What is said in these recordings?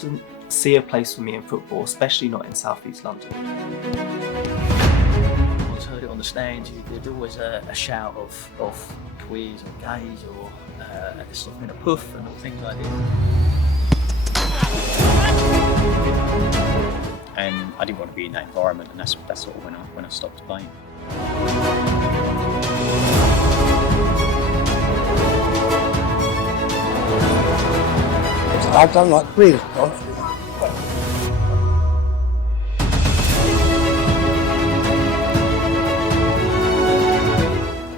didn't see a place for me in football, especially not in South East London. I always heard it on the stand. There'd always a shout of queers or gays or sort of in a puff and all things like this. And I didn't want to be in that environment, and that's sort of when I stopped playing. I don't like queers, John.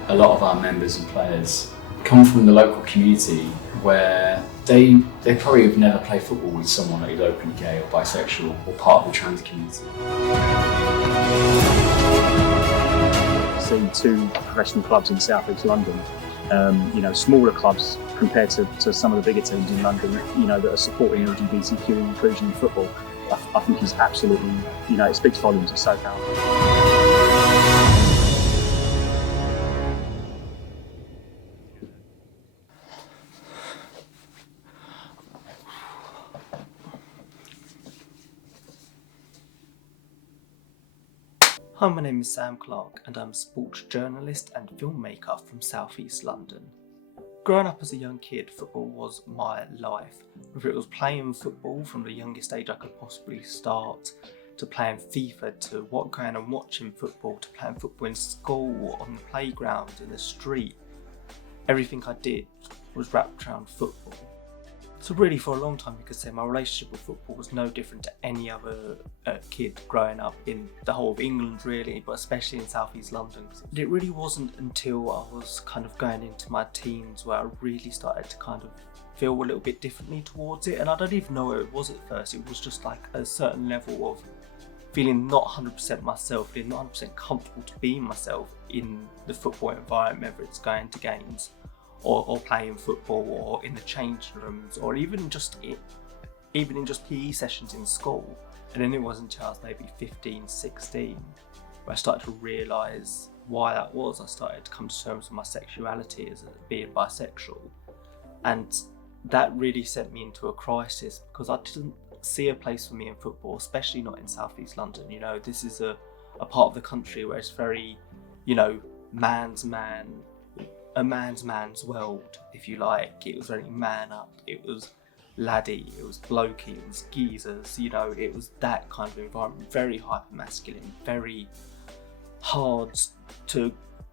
A lot of our members and players come from the local community where they probably have never played football with someone who's openly gay or bisexual or part of the trans community. I've seen 2 professional clubs in South East London, smaller clubs compared to some of the bigger teams in London, that are supporting LGBTQ inclusion in football. I think is absolutely, it speaks volumes. It's so powerful. Hi, my name is Sam Clarke and I'm a sports journalist and filmmaker from South East London. Growing up as a young kid, football was my life. Whether it was playing football from the youngest age I could possibly start, to playing FIFA, to going and watching football, to playing football in school, on the playground, in the street. Everything I did was wrapped around football. So really for a long time you could say my relationship with football was no different to any other kid growing up in the whole of England really, but especially in South East London. It really wasn't until I was kind of going into my teens where I really started to kind of feel a little bit differently towards it, and I don't even know what it was at first. It was just like a certain level of feeling not 100% myself, feeling not 100% comfortable to be myself in the football environment, whether it's going to games or playing football or in the change rooms or even in just PE sessions in school. And then it wasn't until I was maybe 15, 16 where I started to realise why that was. I started to come to terms with my sexuality as being bisexual, and that really sent me into a crisis because I didn't see a place for me in football, especially not in South East London. This is a part of the country where it's very, man's man, a man's world, if you like. It was very man up, it was laddie, it was blokey, it was geezers, it was that kind of environment, very hyper masculine, very hard to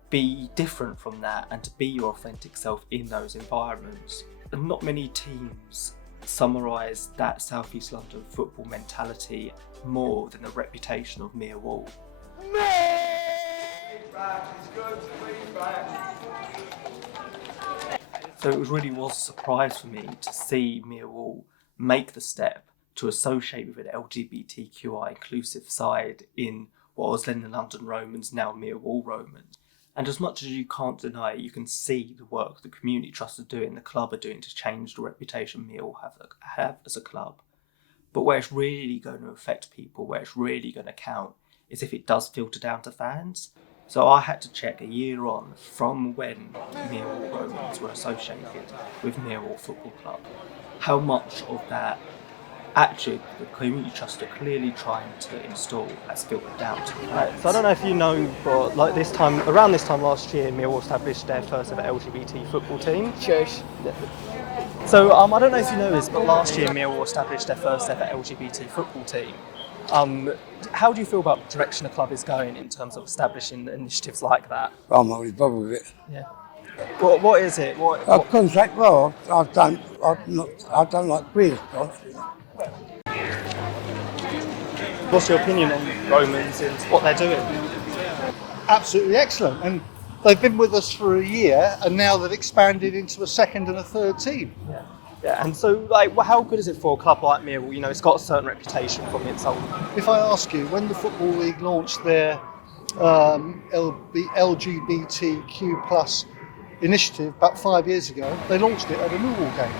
be different from that and to be your authentic self in those environments. And not many teams summarise that South East London football mentality more than the reputation of Millwall. So it really was a surprise for me to see Millwall make the step to associate with an LGBTQI inclusive side in what was then the London Romans, now Millwall Romans. And as much as you can't deny it, you can see the work the community trust are doing, the club are doing to change the reputation Millwall have as a club. But where it's really going to affect people, where it's really going to count, is if it does filter down to fans. So I had to check a year on from when Millwall Romans were associated with Millwall Football Club, how much of that actually the community trust are clearly trying to install has filtered down to fans. Right, so I don't know if you know, but around this time last year, Millwall established their first ever LGBT football team. Shush. So I don't know if you know this, but last year Millwall established their first ever LGBT football team. How do you feel about the direction the club is going in terms of establishing initiatives like that? I'm not really bothered with it. Yeah. What is it? Contract, well, I don't like queers, John. What's your opinion on Romans and what they're doing? Absolutely excellent, and they've been with us for a year, and now they've expanded into a second and a third team. Yeah, and so how good is it for a club like Millwall? It's got a certain reputation from its own. If I ask you, when the Football League launched their LGBTQ plus initiative about 5 years ago, they launched it at a Millwall game.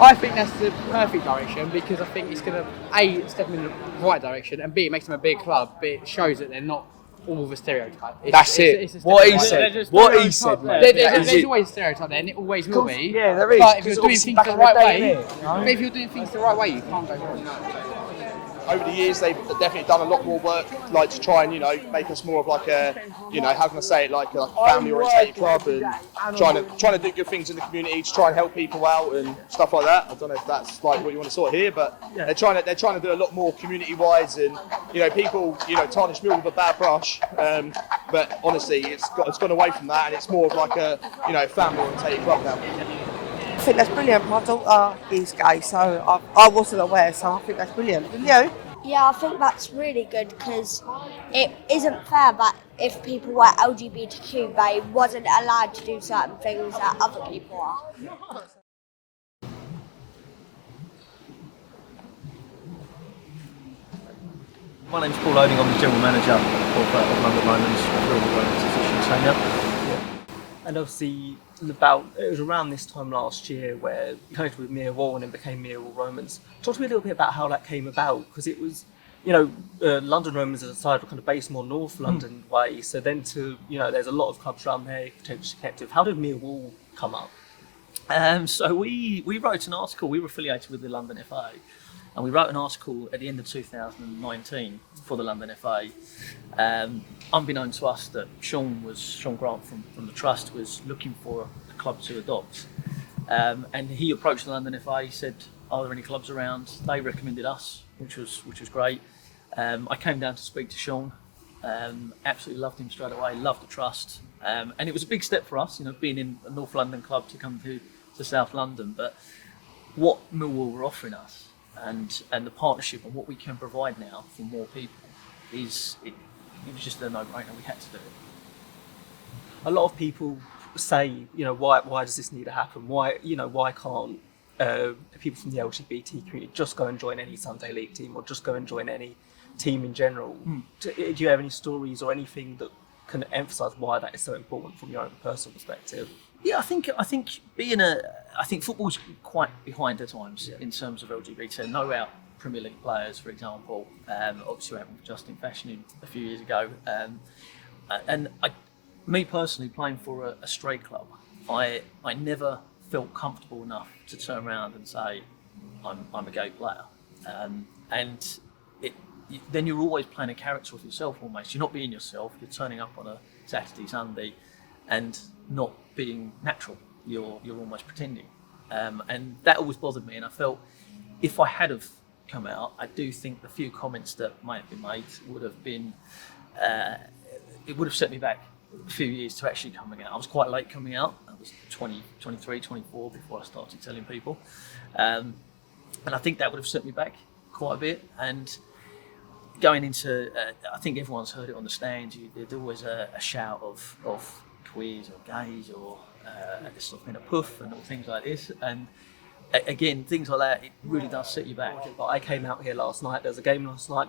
I think that's the perfect direction because I think it's going to A, step them in the right direction, and B, it makes them a big club, but it shows that they're not all of a stereotype. That's it. It's a What he stereotype. said. What he said, mate. There's always a stereotype there, and it always will be. Yeah, there is. But if you're 'cause doing obviously things back the in right day, way, innit, you know? but if you're doing things the right way, you can't go wrong. Over the years, they've definitely done a lot more work, like to try and make us more of like a, how can I say it, like a family-oriented club, and trying to do good things in the community to try and help people out and stuff like that. I don't know if that's like what you want to sort of hear, but they're trying to do a lot more community-wise, and people tarnish Millwall with a bad brush, but honestly, it's gone away from that, and it's more of like a family-oriented club now. I think that's brilliant. My daughter is gay, so I wasn't aware, so I think that's brilliant. And you? Yeah, I think that's really good because it isn't fair that if people were LGBTQ, they wasn't allowed to do certain things that other people are. My name's Paul Loding, I'm the General Manager of London Romans, Millwall Romans Official Trainer. And obviously, it was around this time last year where you came with Millwall and then became Millwall Romans. Talk to me a little bit about how that came about, because it was, London Romans as a side were kind of based more North London way. So then there's a lot of clubs around there potentially connected. How did Millwall come up? So we wrote an article. We were affiliated with the London FA, and we wrote an article at the end of 2019 for the London FA. Unbeknown to us that Sean Grant from the Trust was looking for a club to adopt. And he approached the London FA, said, are there any clubs around? They recommended us, which was great. I came down to speak to Sean, absolutely loved him straight away, loved the Trust. And it was a big step for us, being in a North London club to come to South London. But what Millwall were offering us and the partnership and what we can provide now for more people it was just a no-brainer. We had to do it. A lot of people say, why does this need to happen? Why can't people from the LGBT community just go and join any Sunday League team or just go and join any team in general? Do you have any stories or anything that can emphasise why that is so important from your own personal perspective? Yeah, I think football's quite behind at times in terms of LGBT. No out Premier League players, for example. Obviously, we happened with Justin Fashioning a few years ago. Me personally, playing for a straight club, I never felt comfortable enough to turn around and say, I'm a gay player. Then you're always playing a character of yourself almost. You're not being yourself. You're turning up on a Saturday, Sunday, and not being natural. You're almost pretending. And that always bothered me. And I felt if I had have come out, I do think the few comments that might have been made would have been, it would have set me back a few years to actually coming out. I was quite late coming out. I was 23, 24 before I started telling people. And I think that would have set me back quite a bit. And going into, I think everyone's heard it on the stand, there's always a shout of queers or gays or sort of in a puff and all things like this. And again, things like that, it really does set you back. But I came out here last night. There was a game last night,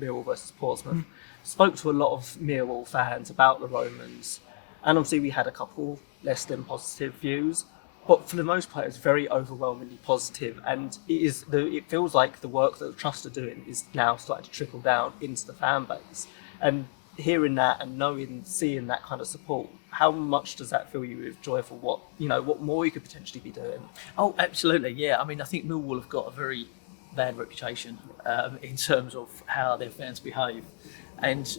Millwall versus Portsmouth. Spoke to a lot of Millwall fans about the Romans, and obviously we had a couple less than positive views. But for the most part, it's very overwhelmingly positive, and it feels like the work that the Trust are doing is now starting to trickle down into the fan base. And hearing that and seeing that kind of support, how much does that fill you with joy for what more you could potentially be doing? Oh, absolutely, yeah. I mean, I think Millwall have got a very bad reputation in terms of how their fans behave, and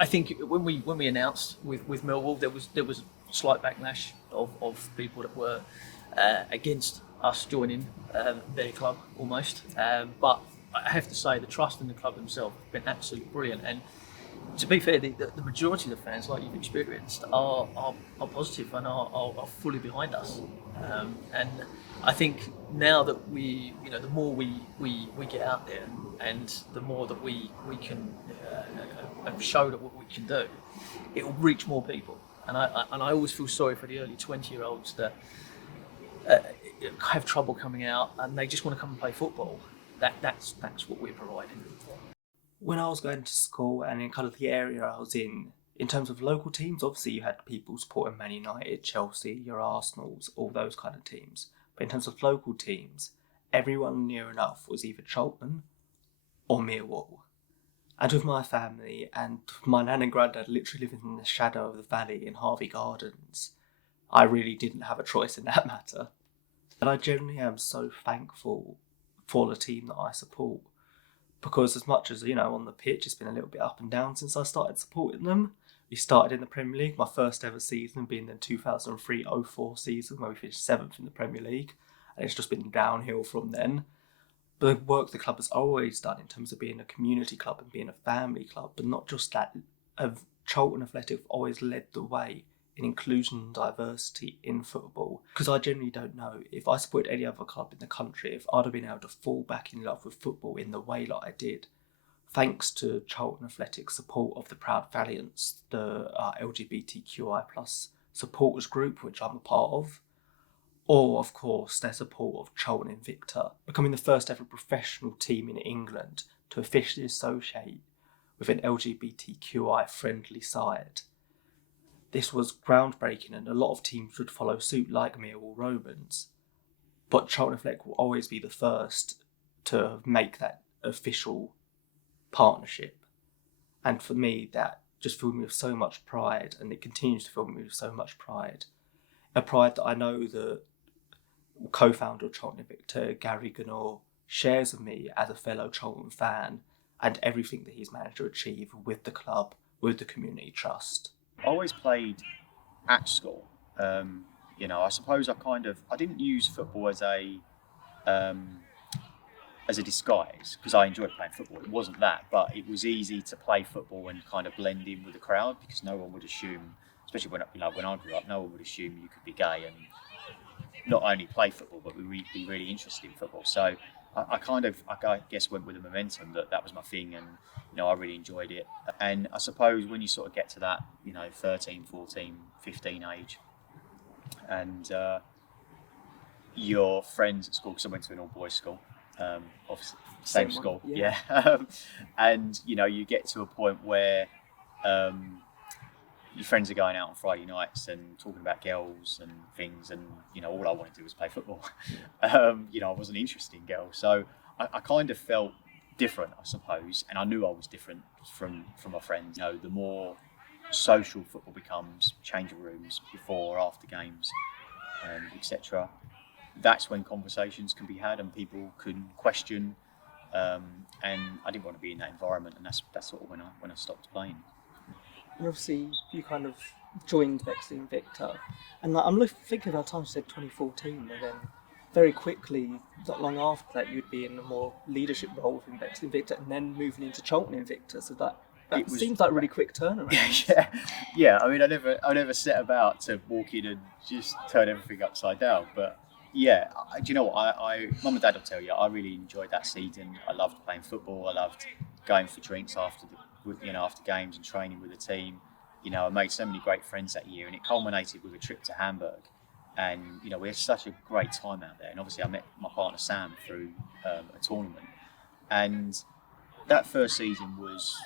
I think when we announced with Millwall, there was a slight backlash of people that were against us joining their club almost. But I have to say, the Trust and the club themselves have been absolutely brilliant. And to be fair, the majority of the fans, like you've experienced, are positive and are fully behind us. And I think now that the more we get out there and the more that we can show that what we can do, it will reach more people. And I always feel sorry for the early 20-year-olds that have trouble coming out and they just want to come and play football. That's what we're providing. When I was going to school and in kind of the area I was in terms of local teams, obviously you had people supporting Man United, Chelsea, your Arsenals, all those kind of teams. But in terms of local teams, everyone near enough was either Charlton or Millwall. And with my family and my nan and granddad literally living in the shadow of the valley in Harvey Gardens, I really didn't have a choice in that matter. And I genuinely am so thankful for the team that I support, because as much as, you know, on the pitch it's been a little bit up and down since I started supporting them. We started in the Premier League, my first ever season being the 2003-04 season where we finished 7th in the Premier League, and it's just been downhill from then. But the work the club has always done in terms of being a community club and being a family club, but not just that, of Charlton Athletic have always led the way in inclusion and diversity in football. Because I genuinely don't know, if I supported any other club in the country, if I'd have been able to fall back in love with football in the way that I did, thanks to Charlton Athletic's support of the Proud Valiants, the LGBTQI+ supporters group, which I'm a part of, or of course their support of Charlton Invicta, becoming the first ever professional team in England to officially associate with an LGBTQI friendly side. This was groundbreaking, and a lot of teams would follow suit like Millwall Romans, but Charlton Athletic will always be the first to make that official partnership. And for me, that just filled me with so much pride, and it continues to fill me with so much pride. A pride that I know the co-founder of Charlton Invicta, Gary Ginnaw, shares with me as a fellow Charlton fan, and everything that he's managed to achieve with the club, with the community trust. I always played at school. You know, I suppose I didn't use football as a disguise, because I enjoyed playing football. It wasn't that, but it was easy to play football and kind of blend in with the crowd, because no one would assume, especially when I grew up, no one would assume you could be gay and not only play football but be really interested in football. So I guess went with the momentum that was my thing, and you know, I really enjoyed it. And I suppose when you sort of get to that, you know, 13, 14, 15 age, and your friends at school, because I went to an all-boys school, obviously same school, yeah. And you know, you get to a point where your friends are going out on Friday nights and talking about girls and things, and you know, all I wanted to do was play football. You know, I wasn't interested in girls, so I kind of felt different, I suppose, and I knew I was different from my friends. You know, the more social football becomes, changing rooms before or after games, etc. That's when conversations can be had and people can question. And I didn't want to be in that environment, and that's sort of when I stopped playing. And obviously, you kind of joined Invicta, and I'm thinking about time you said 2014, and then very quickly, not long after that, you'd be in a more leadership role with Invicta, and then moving into Charlton Invicta. So that seems like a really quick turnaround. Yeah. I mean, I never set about to walk in and just turn everything upside down, but. Yeah, do you know what? Mum and Dad will tell you, I really enjoyed that season. I loved playing football. I loved going for drinks after games and training with the team. You know, I made so many great friends that year, and it culminated with a trip to Hamburg. And you know, we had such a great time out there. And obviously, I met my partner Sam through a tournament. And that first season was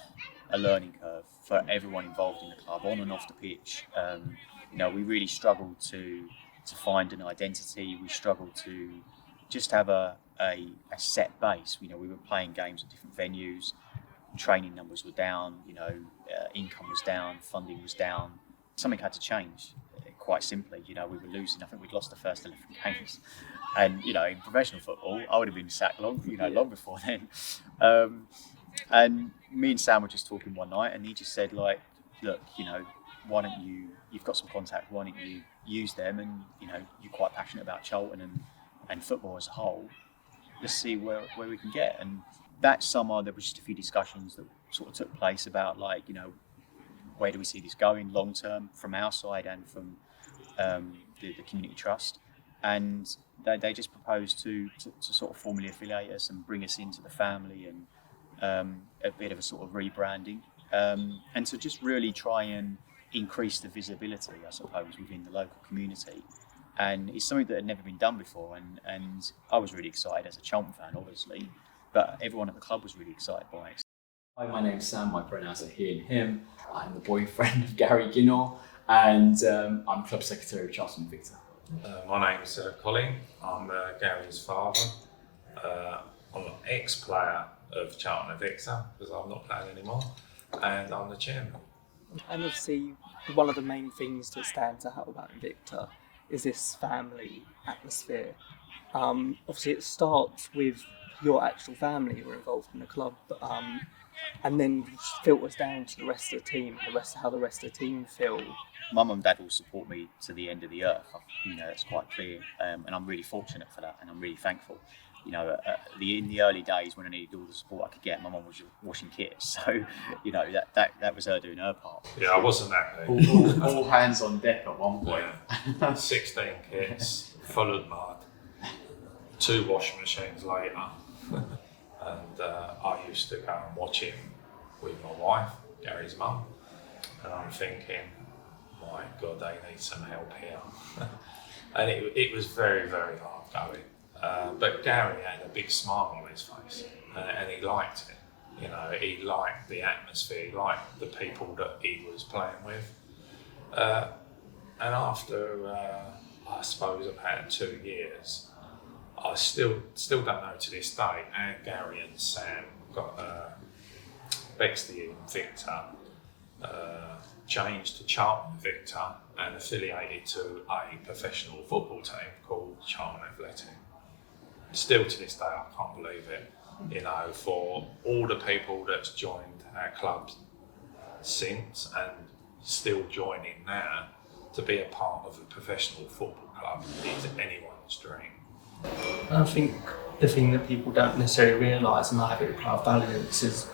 a learning curve for everyone involved in the club, on and off the pitch. You know, we really struggled to find an identity. We struggled to just have a set base. You know, we were playing games at different venues, training numbers were down, you know, income was down, funding was down. Something had to change, quite simply. You know, we were losing. I think we'd lost the first 11 games. And, you know, in professional football, I would have been sacked long before then. And me and Sam were just talking one night, and he just said, like, look, you know, why don't you've got some contact, why don't you use them, and you know, you're quite passionate about Charlton and football as a whole, let's see where we can get. And that summer there was just a few discussions that sort of took place about, like, you know, where do we see this going long term from our side and from the community trust. And they just proposed to sort of formally affiliate us and bring us into the family, and a bit of a sort of rebranding, and to just really try and increase the visibility, I suppose, within the local community. And it's something that had never been done before, and I was really excited as a Charlton fan, obviously, but everyone at the club was really excited by it. Hi, my name's Sam, my pronouns are he and him. I'm the boyfriend of Gary Ginnaw, and I'm club secretary of Charlton Invicta. My name's Colin. I'm Gary's father. I'm an ex-player of Charlton and Invicta because I'm not playing anymore, and I'm the chairman. And obviously, one of the main things that stands out about Invicta is this family atmosphere. Obviously, it starts with your actual family who are involved in the club, and then filters down to the rest of the team, how the rest of the team feel. Mum and Dad will support me to the end of the earth. It's quite clear, and I'm really fortunate for that, and I'm really thankful. In the early days when I needed all the support I could get, my mum was washing kits, so that was her doing her part. Yeah, I wasn't happy. All hands on deck at one point. Yeah. 16 kits, full of mud, 2 washing machines later, and I used to go and watch him with my wife, Gary's mum, and I'm thinking, my God, they need some help here. And it was very, very hard going. But Gary had a big smile on his face, and he liked it. He liked the atmosphere, he liked the people that he was playing with. And after, I suppose, about 2 years, I still don't know to this day how Gary and Sam got Bexley Invicta changed to Charlton Invicta and affiliated to a professional football team called Charlton Athletic. Still to this day, I can't believe it. For all the people that's joined our club since and still joining now, to be a part of a professional football club is anyone's dream. I think the thing that people don't necessarily realise, and I have it with Proud Valiance, is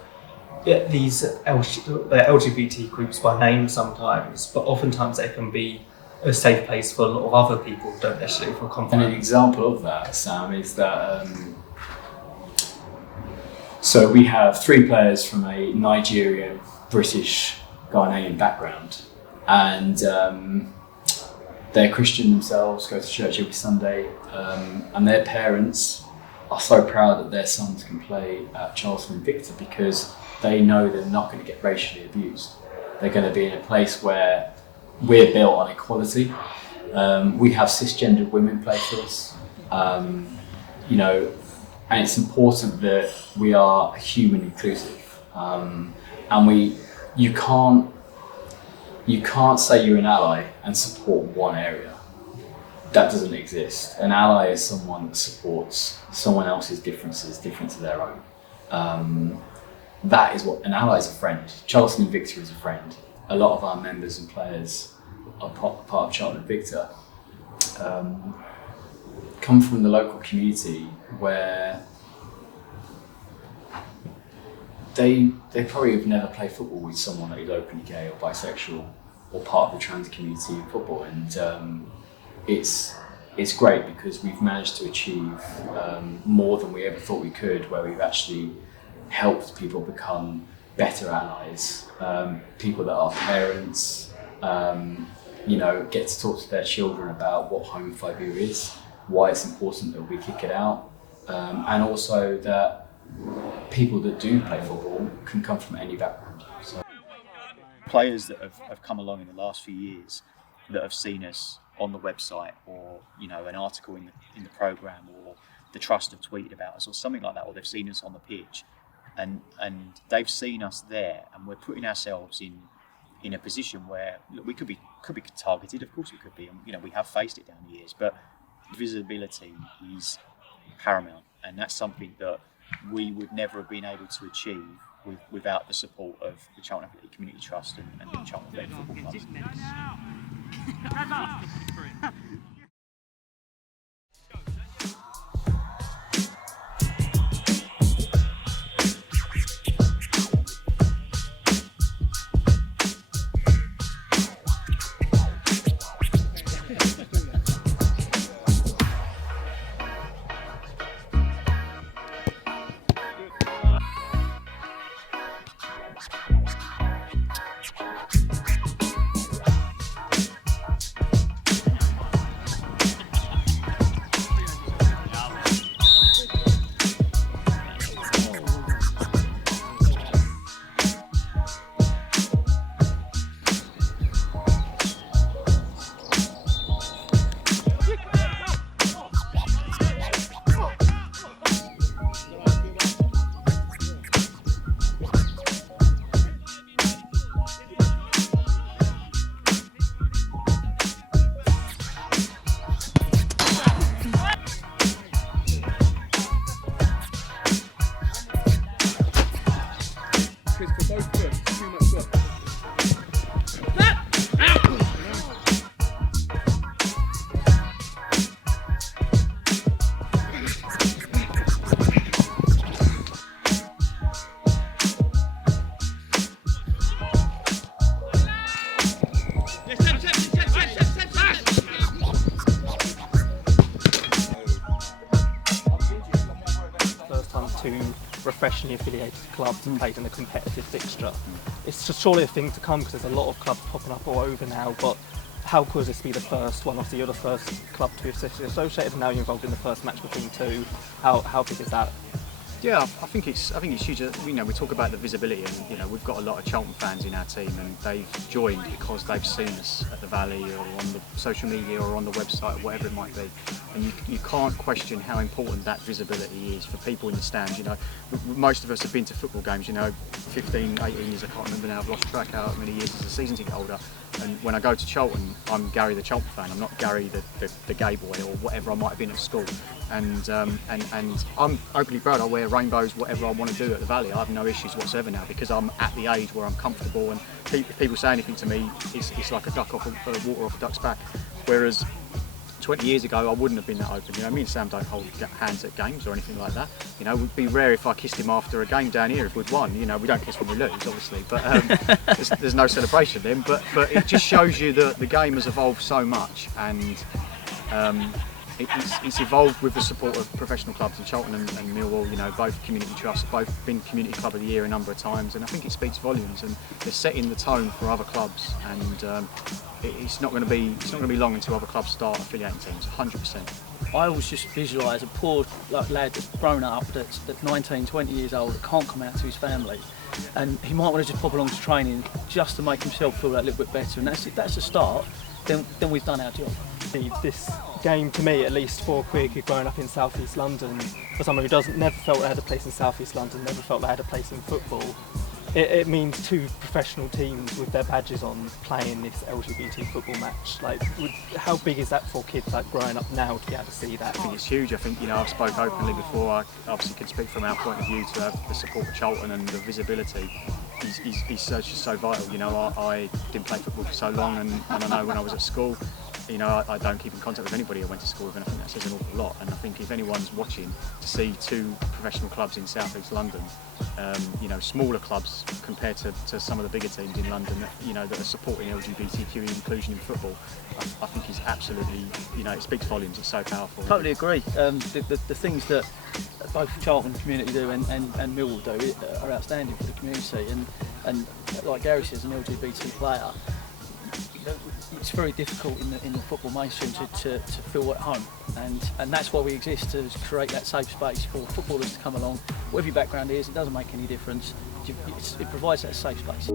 these LGBT groups by name sometimes, but oftentimes they can be a safe place for a lot of other people who don't necessarily feel confident. And an example of that, Sam, is that so we have 3 players from a Nigerian, British, Ghanaian background, and they're Christian themselves, go to church every Sunday, and their parents are so proud that their sons can play at Charlton and Invicta because they know they're not going to get racially abused. They're going to be in a place where we're built on equality. We have cisgendered women play for us, and it's important that we are human inclusive, and you can't say you're an ally and support one area. That doesn't exist. An ally is someone that supports someone else's differences, different to their own. That is what an ally is. A friend. Charlton Invicta is a friend. A lot of our members and players are part of Charlton Invicta come from the local community where they probably have never played football with someone that is openly gay or bisexual or part of the trans community in football, and it's great because we've managed to achieve more than we ever thought we could, where we've actually helped people become better allies, people that are parents, get to talk to their children about what homophobia is, why it's important that we kick it out, and also that people that do play football can come from any background. So. Players that have come along in the last few years that have seen us on the website, or an article in the programme, or the Trust have tweeted about us or something like that, or they've seen us on the pitch, and they've seen us there, and we're putting ourselves in a position where we could be targeted. Of course we could be, and we have faced it down the years, but visibility is paramount, and that's something that we would never have been able to achieve without the support of the Charlton Athletic Community Trust and the Charlton Athletic Football Club. two professionally affiliated clubs and played in a competitive fixture. It's just surely a thing to come because there's a lot of clubs popping up all over now, but how could this be the first one? Obviously you're the first club to be officially associated and now you're involved in the first match between two. How big is that? Yeah, I think it's huge. You know, we talk about the visibility, and you know, we've got a lot of Charlton fans in our team, and they've joined because they've seen us at the Valley or on the social media or on the website or whatever it might be. And you can't question how important that visibility is for people in the stands. You know, most of us have been to football games. You know, 15, 18 years. I can't remember now. I've lost track how many years as a season ticket holder. And when I go to Charlton, I'm Gary the Charlton fan. I'm not Gary the gay boy or whatever I might have been at school. And I'm openly proud. I wear rainbows, whatever I want to do at the Valley. I have no issues whatsoever now because I'm at the age where I'm comfortable. And if people say anything to me, it's like a duck off water off a duck's back. Whereas 20 years ago, I wouldn't have been that open. You know, me and Sam don't hold hands at games or anything like that. You know, it would be rare if I kissed him after a game down here if we'd won. You know, we don't kiss when we lose, obviously, but there's no celebration then. But it just shows you that the game has evolved so much, and it's evolved with the support of professional clubs in Charlton and Millwall. You know, both community trusts, both been Community Club of the Year a number of times, and I think it speaks volumes. And they're setting the tone for other clubs, and it's not going to be long until other clubs start affiliating teams. 100%. I always just visualise a poor lad that's grown up, that's 19, 20 years old, that can't come out to his family, and he might want to just pop along to training just to make himself feel that little bit better. And that's a start. Then we've done our job. This game, to me at least, for a queer kid growing up in South East London, for someone who never felt they had a place in South East London, never felt they had a place in football, it means two professional teams with their badges on playing this LGBT football match. Like, how big is that for kids like growing up now to be able to see that? I think it's huge. I think, you know, I've spoke openly before. I obviously can speak from our point of view to have the support of Charlton and the visibility. He's so vital. You know, I didn't play football for so long, and I know when I was at school, you know, I don't keep in contact with anybody I went to school with, and I think that says an awful lot. And I think if anyone's watching, to see two professional clubs in South East London, you know, smaller clubs compared to some of the bigger teams in London, you know, that are supporting LGBTQ inclusion in football, I think is absolutely, you know, it speaks volumes. It's so powerful. Totally agree. The things that both Charlton community do and Millwall do are outstanding for the community. And like Gary says, an LGBT player, you know, it's very difficult in the football mainstream to feel at home, and that's why we exist, to create that safe space for footballers to come along. Whatever your background is, it doesn't make any difference. It provides that safe space.